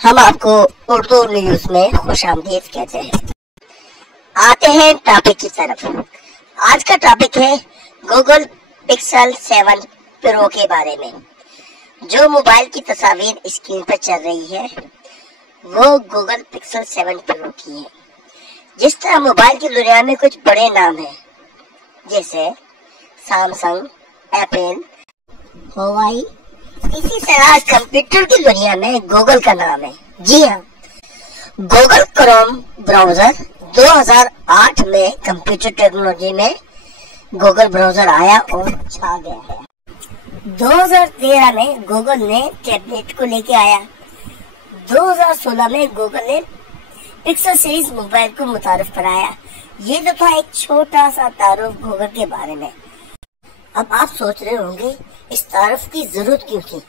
हम आपको उर्दू न्यूज में खुशामदीद कहते हैं। आते हैं टॉपिक की तरफ। आज का टॉपिक है गूगल पिक्सल 7 प्रो के बारे में। जो मोबाइल की तस्वीर स्क्रीन पर चल रही है वो गूगल पिक्सल 7 प्रो की है। जिस तरह मोबाइल की दुनिया में कुछ बड़े नाम हैं जैसे सैमसंग, एप्पल, हुआई, इसी तरह कंप्यूटर की दुनिया में गूगल का नाम है। जी हाँ, गूगल क्रोम ब्राउजर 2008 में कंप्यूटर टेक्नोलॉजी में गूगल ब्राउजर आया और छा गया है। 2013 में गूगल ने टैबलेट को लेके आया। 2016 में गूगल ने पिक्सल सीरीज मोबाइल को मुतारिफ कराया। ये तो था एक छोटा सा तारुफ गूगल के बारे में। अब आप सोच रहे होंगे इस तारुफ की जरूरत क्यों थी।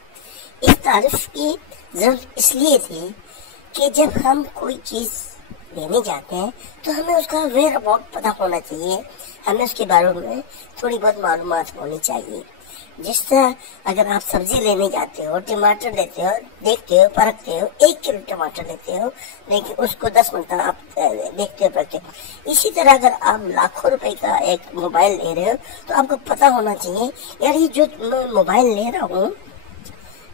इस तारुफ की जरूरत इसलिए थी कि जब हम कोई चीज लेने जाते हैं तो हमें उसका वेयर अबाउट पता होना चाहिए, हमें उसके बारे में थोड़ी बहुत मालूमात होनी चाहिए। जिस तरह अगर आप सब्जी लेने जाते हो, टमाटर लेते हो, देखते हो, परखते हो, 1 किलो टमाटर लेते हो लेकिन उसको 10 मिनट आप देखते हो, परखते हो। इसी तरह अगर आप लाखों रुपए का एक मोबाइल ले रहे हो तो आपको पता होना चाहिए यार ये जो मैं मोबाइल ले रहा हूँ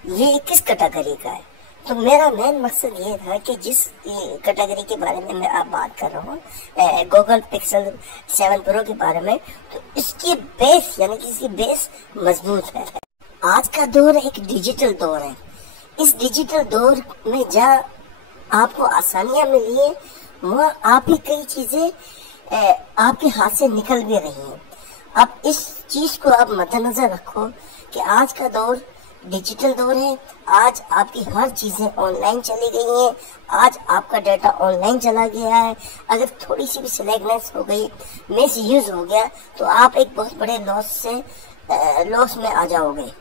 ये किस कैटेगरी का है। तो मेरा मेन मकसद ये था कि जिस कैटेगरी के बारे में मैं आप बात कर रहा हूँ गूगल पिक्सल 7 प्रो के बारे में, तो इसकी बेस यानी कि इसकी बेस मजबूत है। आज का दौर एक डिजिटल दौर है। इस डिजिटल दौर में जहाँ आपको आसानियां मिली है वहाँ आप ही कई चीजें आपके हाथ से निकल भी रही हैं। अब इस चीज को आप मद्देनजर रखो कि आज का दौर डिजिटल दौर है। आज आपकी हर चीजें ऑनलाइन चली गई हैं। आज आपका डाटा ऑनलाइन चला गया है। अगर थोड़ी सी भी सिलेक्टनेस हो गई, मिस यूज हो गया तो आप एक बहुत बड़े लॉस में आ जाओगे।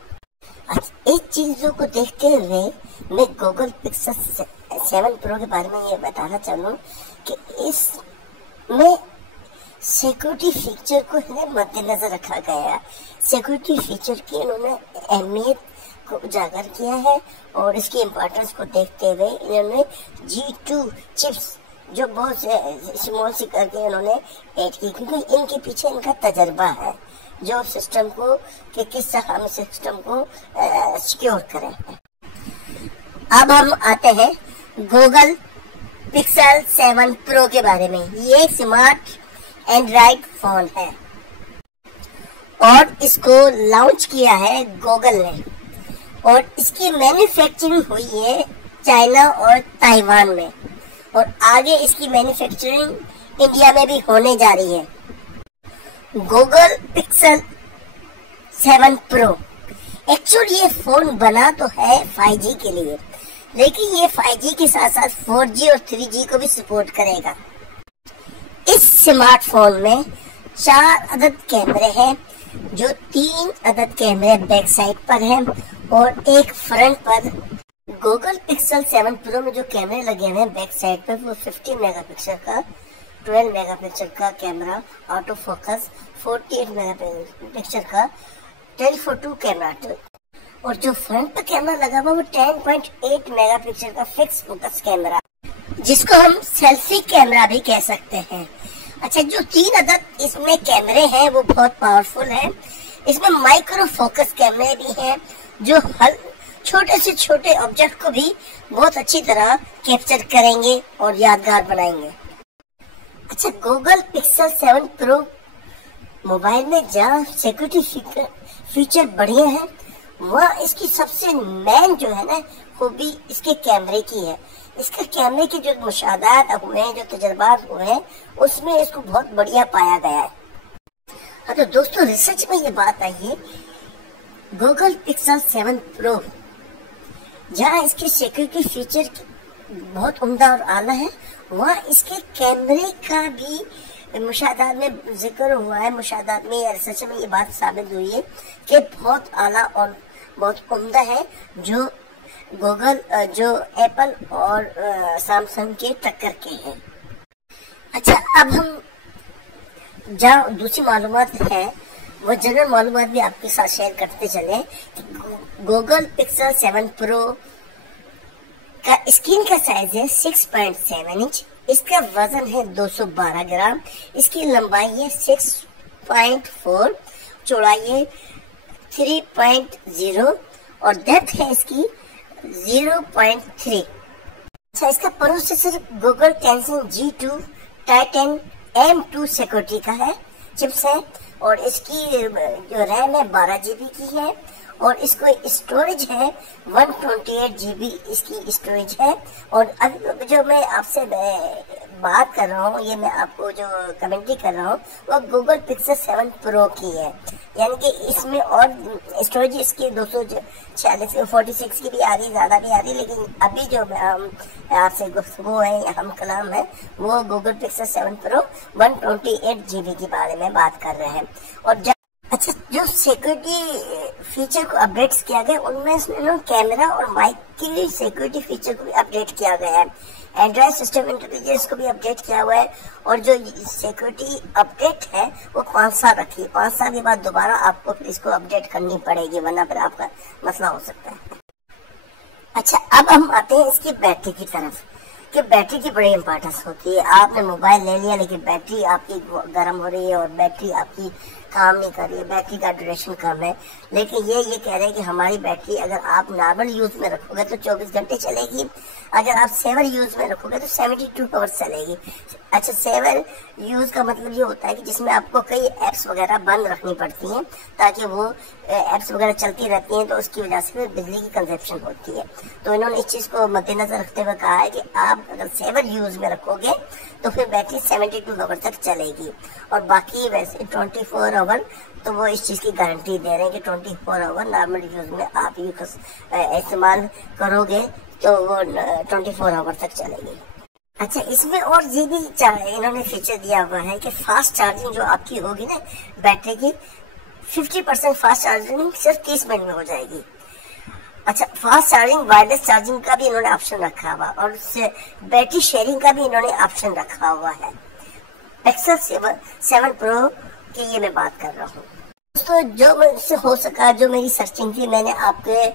इस चीजों को देखते हुए मैं गूगल पिक्सल 7 प्रो के बारे में ये बताना चाहूँ कि इसमें सिक्योरिटी फीचर को मद्देनजर रखा गया है। सिक्योरिटी फीचर की उन्होंने अहमियत को उजागर किया है और इसकी इम्पोर्टेंस को देखते हुए इन्होंने G2 चिप्स जो बहुत स्मॉल सी करके इन्होंने ऐड की, क्योंकि इनके पीछे इनका तजर्बा है जो सिस्टम को कि किस तरह हम सिस्टम को सिक्योर करें। अब हम आते हैं गूगल पिक्सल 7 प्रो के बारे में। ये स्मार्ट एंड्रॉइड फोन है और इसको लॉन्च किया है गूगल ने और इसकी मैन्युफैक्चरिंग हुई है चाइना और ताइवान में और आगे इसकी मैन्युफैक्चरिंग इंडिया में भी होने जा रही है। गूगल पिक्सल 7 प्रो एक्चुअली ये फोन बना तो है 5G के लिए, लेकिन ये 5G के साथ साथ 4G और 3G को भी सपोर्ट करेगा। इस स्मार्टफोन में 4 अदद कैमरे हैं, जो 3 अदद कैमरे बैक साइड पर हैं और एक फ्रंट पर। गूगल पिक्सल 7 प्रो में जो कैमरे लगे हुए हैं बैक साइड पर वो 50 मेगापिक्सल का, 12 मेगापिक्सल का कैमरा ऑटो फोकस, 48 मेगापिक्सल का टेलीफोटो कैमरा और जो फ्रंट पर कैमरा लगा हुआ वो 10.8 मेगापिक्सल का फिक्स फोकस कैमरा, जिसको हम सेल्फी कैमरा भी कह सकते हैं। अच्छा, जो 3 अदद इसमें कैमरे हैं वो बहुत पावरफुल हैं। इसमें माइक्रो फोकस कैमरे भी हैं जो हर छोटे से छोटे ऑब्जेक्ट को भी बहुत अच्छी तरह कैप्चर करेंगे और यादगार बनाएंगे। अच्छा, गूगल पिक्सल 7 प्रो मोबाइल में जहाँ सिक्योरिटी फीचर बढ़िया है वहाँ इसकी सबसे मेन जो है ना खूबी इसके कैमरे की है। इसके कैमरे के जो मुशाहदात हुए हैं, जो तजर्बात हुए हैं, उसमें इसको बहुत बढ़िया पाया गया है। हाँ तो दोस्तों, रिसर्च में ये बात आई है गूगल पिक्सल 7 प्रो जहाँ इसके सिक्योरिटी फीचर बहुत उम्दा और आला है वहाँ इसके कैमरे का भी मुशाहदात में जिक्र हुआ है। मुशाहदात में या रिसर्च में ये बात साबित हुई है कि बहुत आला और बहुत उम्दा है, जो गूगल जो एप्पल और सैमसंग के टक्कर के हैं। अच्छा, अब हम जहाँ दूसरी मालूमात है वो जनरल मालूमात भी आपके साथ शेयर करते चले। गूगल पिक्सल 7 प्रो का स्क्रीन का साइज है 6.7 इंच। इसका वजन है 212 ग्राम। इसकी लंबाई है 6.4, चौड़ाई है 3.0 और डेप्थ है इसकी 0.3। अच्छा, इसका processor Google tension G2 Titan M2 security का है चिप्स है और इसकी जो रैम है 12 GB की है और इसको स्टोरेज है 128 GB इसकी स्टोरेज है। और अब जो मैं आपसे बात कर रहा हूँ, ये मैं आपको जो कमेंट्री कर रहा हूँ वो गूगल पिक्सल 7 प्रो की है, यानी कि इसमें और स्टोरेज इसकी 246 की भी आ रही, ज़्यादा भी आ रही, लेकिन अभी जो हम आपसे गुफ्तगू है, हम कलाम है, वो गूगल पिक्सल 7 प्रो 128 GB के बारे में बात कर रहे हैं। और अच्छा, जो सिक्योरिटी फीचर को अपडेट किया गया उनमें कैमरा और माइक की सिक्योरिटी फीचर को भी अपडेट किया गया है। एंड्रॉइड सिस्टम इंटेलिजेंस को भी अपडेट किया हुआ है और जो सिक्योरिटी अपडेट है वो 5 साल रखी है। 5 साल के बाद दोबारा आपको फिर इसको अपडेट करनी पड़ेगी, वरना फिर आपका मसला हो सकता है। अच्छा, अब हम आते हैं इसकी बैटरी की तरफ कि बैटरी की बड़ी इंपॉर्टेंस होती है। आपने मोबाइल ले लिया लेकिन बैटरी आपकी गर्म हो रही है और बैटरी आपकी काम नहीं कर रही है, बैटरी का ड्यूरेशन कम है, लेकिन ये कह रहे हैं कि हमारी बैटरी अगर आप नॉर्मल यूज में रखोगे तो 24 घंटे चलेगी, अगर आप सेवर यूज में रखोगे तो 72 आवर्स चलेगी। अच्छा, सेवर यूज का मतलब ये होता है कि जिसमें आपको कई एप्स वगैरह बंद रखनी पड़ती हैं ताकि वो एप्स वगैरह चलती रहती हैं, तो उसकी वजह से बिजली की कंजप्शन होती है। तो इन्होंने इस चीज को मद्देनजर रखते हुए कहा है कि आप अगर सेवर यूज में रखोगे तो फिर बैटरी 72 आवर तक चलेगी और बाकी वैसे 24 आवर, तो वो इस चीज की गारंटी दे रहे हैं कि 24 आवर नॉर्मल यूज में आप इस्तेमाल करोगे तो वो 24 आवर तक चलेगी। अच्छा, इसमें और ये भी इन्होंने फीचर दिया हुआ है कि फास्ट चार्जिंग जो आपकी होगी ना बैटरी की, 50% फास्ट चार्जिंग सिर्फ 30 मिनट में हो जाएगी। अच्छा, फास्ट चार्जिंग वायरलेस चार्जिंग का भी इन्होंने ऑप्शन रखा हुआ और बैटरी शेयरिंग का भी इन्होंने ऑप्शन रखा हुआ है। पिक्सल 7 प्रो की ये मैं बात कर रहा हूँ। दोस्तों, जो मुझसे हो सका, जो मेरी सर्चिंग थी, मैंने आपसे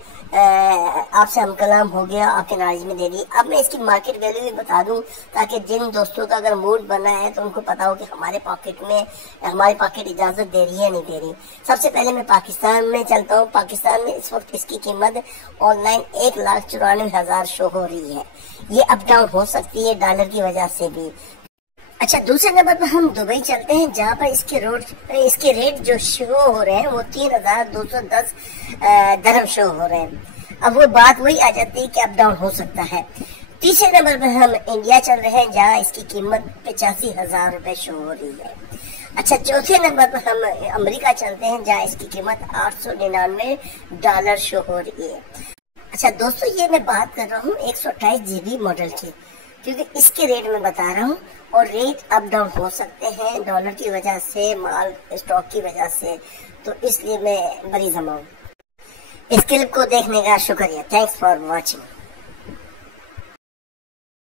हम कलाम हो गया, आपके नॉलेज में दे दी। अब मैं इसकी मार्केट वैल्यू भी बता दूं ताकि जिन दोस्तों का अगर मूड बना है तो उनको पता हो कि हमारी पॉकेट इजाजत दे रही है नहीं दे रही। सबसे पहले मैं पाकिस्तान में चलता हूँ। पाकिस्तान में इस वक्त इसकी कीमत ऑनलाइन 1,94,000 शो हो रही है। ये अप डाउन हो सकती है डॉलर की वजह से भी। अच्छा, दूसरे नंबर पर हम दुबई चलते हैं जहाँ पर इसके रेट जो शो हो रहे हैं वो 3,210 दरहम शो हो रहे हैं। अब वो बात वही आ जाती है कि अप डाउन हो सकता है। तीसरे नंबर पर हम इंडिया चल रहे हैं जहाँ इसकी कीमत 85,000 रुपए शो हो रही है। अच्छा, चौथे नंबर पर हम अमेरिका चलते हैं जहाँ इसकी कीमत $899 शो हो रही है। अच्छा दोस्तों, ये मैं बात कर रहा हूँ 128 GB मॉडल की, क्योंकि इसके रेट में बता रहा हूँ और रेट अप डाउन हो सकते हैं डॉलर की वजह से, माल स्टॉक की वजह से, तो इसलिए मैं बरी जमा हूँ। इस क्लिप को देखने का शुक्रिया। Thanks for watching.